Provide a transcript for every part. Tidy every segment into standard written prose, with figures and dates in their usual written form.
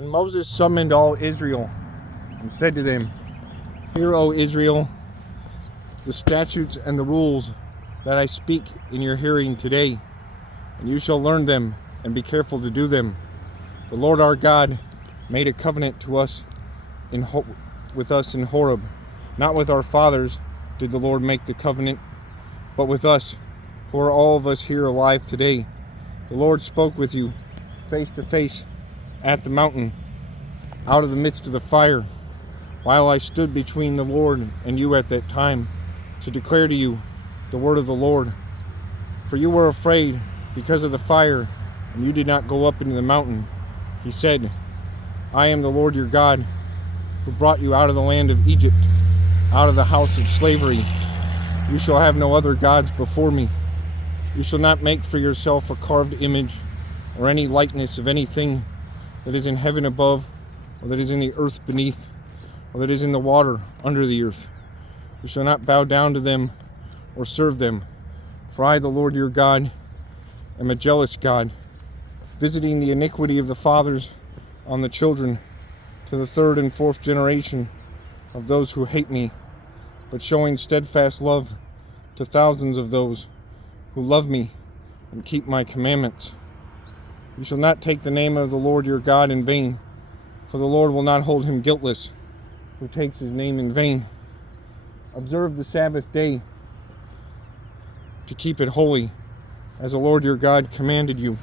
And Moses summoned all Israel and said to them, Hear, O Israel, the statutes and the rules that I speak in your hearing today, and you shall learn them and be careful to do them. The Lord our God made a covenant to us with us in Horeb. Not with our fathers did the Lord make the covenant, but with us, who are all of us here alive today. The Lord spoke with you face to face at the mountain, out of the midst of the fire, while I stood between the Lord and you at that time, to declare to you the word of the Lord. For you were afraid because of the fire, and you did not go up into the mountain. He said, I am the Lord your God, who brought you out of the land of Egypt, out of the house of slavery. You shall have no other gods before me. You shall not make for yourself a carved image, or any likeness of anything that is in heaven above, or that is in the earth beneath, or that is in the water under the earth. You shall not bow down to them or serve them. For I, the Lord your God, am a jealous God, visiting the iniquity of the fathers on the children, to the third and fourth generation of those who hate me, but showing steadfast love to thousands of those who love me and keep my commandments. You shall not take the name of the Lord your God in vain, for the Lord will not hold him guiltless who takes his name in vain. Observe the Sabbath day to keep it holy, as the Lord your God commanded you.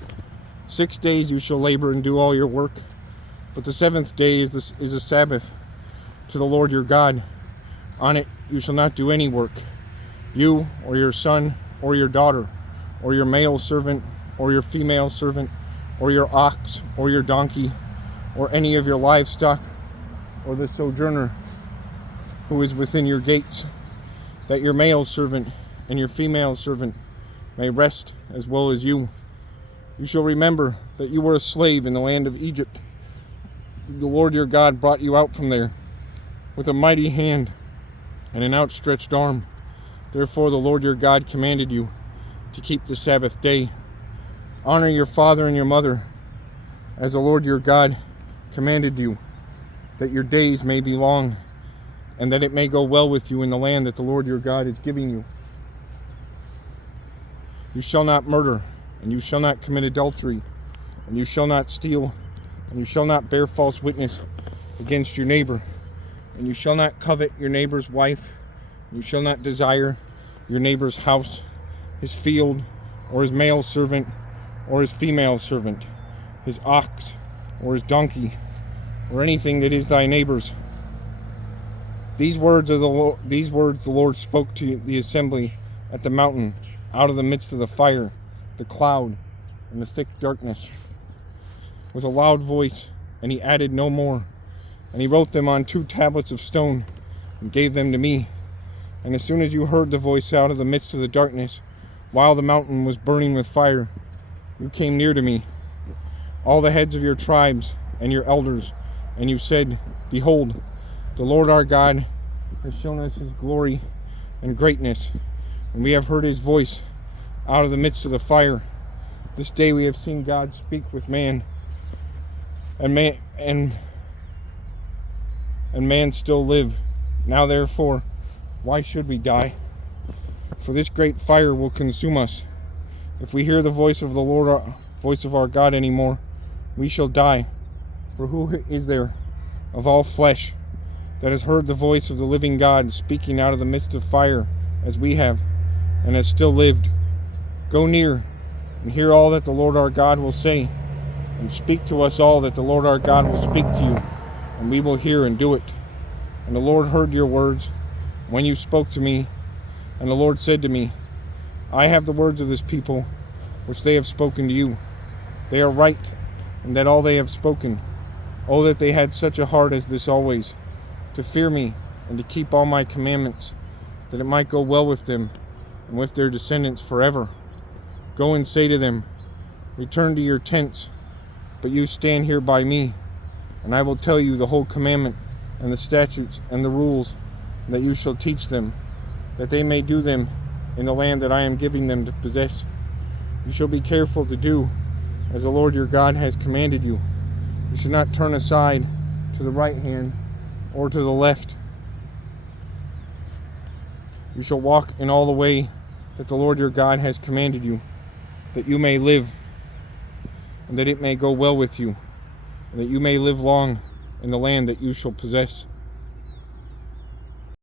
6 days you shall labor and do all your work, but the seventh day is a Sabbath to the Lord your God. On it you shall not do any work, you or your son or your daughter, or your male servant or your female servant, or your ox or your donkey, or any of your livestock, or the sojourner who is within your gates, that your male servant and your female servant may rest as well as you. You shall remember that you were a slave in the land of Egypt. The Lord your God brought you out from there with a mighty hand and an outstretched arm. Therefore the Lord your God commanded you to keep the Sabbath day. Honor your father and your mother, as the Lord your God commanded you, that your days may be long, and that it may go well with you in the land that the Lord your God is giving you. You shall not murder, and you shall not commit adultery, and you shall not steal, and you shall not bear false witness against your neighbor, and you shall not covet your neighbor's wife, and you shall not desire your neighbor's house, his field, or his male servant, or his female servant, his ox, or his donkey, or anything that is thy neighbor's. These words the Lord spoke to the assembly at the mountain, out of the midst of the fire, the cloud, and the thick darkness, with a loud voice, and he added no more. And he wrote them on 2 tablets of stone, and gave them to me. And as soon as you heard the voice out of the midst of the darkness, while the mountain was burning with fire, you came near to me, all the heads of your tribes and your elders, and you said, Behold, the Lord our God has shown us his glory and greatness, and we have heard his voice out of the midst of the fire. This day we have seen God speak with man, and man still live. Now therefore, why should we die? For this great fire will consume us. If we hear the voice of the Lord, voice of our God anymore, we shall die. For who is there of all flesh that has heard the voice of the living God speaking out of the midst of fire as we have, and has still lived? Go near and hear all that the Lord our God will say, and speak to us all that the Lord our God will speak to you, and we will hear and do it. And the Lord heard your words when you spoke to me, and the Lord said to me, I have the words of this people, which they have spoken to you. They are right, and that all they have spoken. Oh, that they had such a heart as this always, to fear me, and to keep all my commandments, that it might go well with them, and with their descendants forever. Go and say to them, Return to your tents, but you stand here by me, and I will tell you the whole commandment, and the statutes, and the rules, that you shall teach them, that they may do them in the land that I am giving them to possess. You shall be careful to do as the Lord your God has commanded you. You should not turn aside to the right hand or to the left. You shall walk in all the way that the Lord your God has commanded you, that you may live, and that it may go well with you, and that you may live long in the land that you shall possess.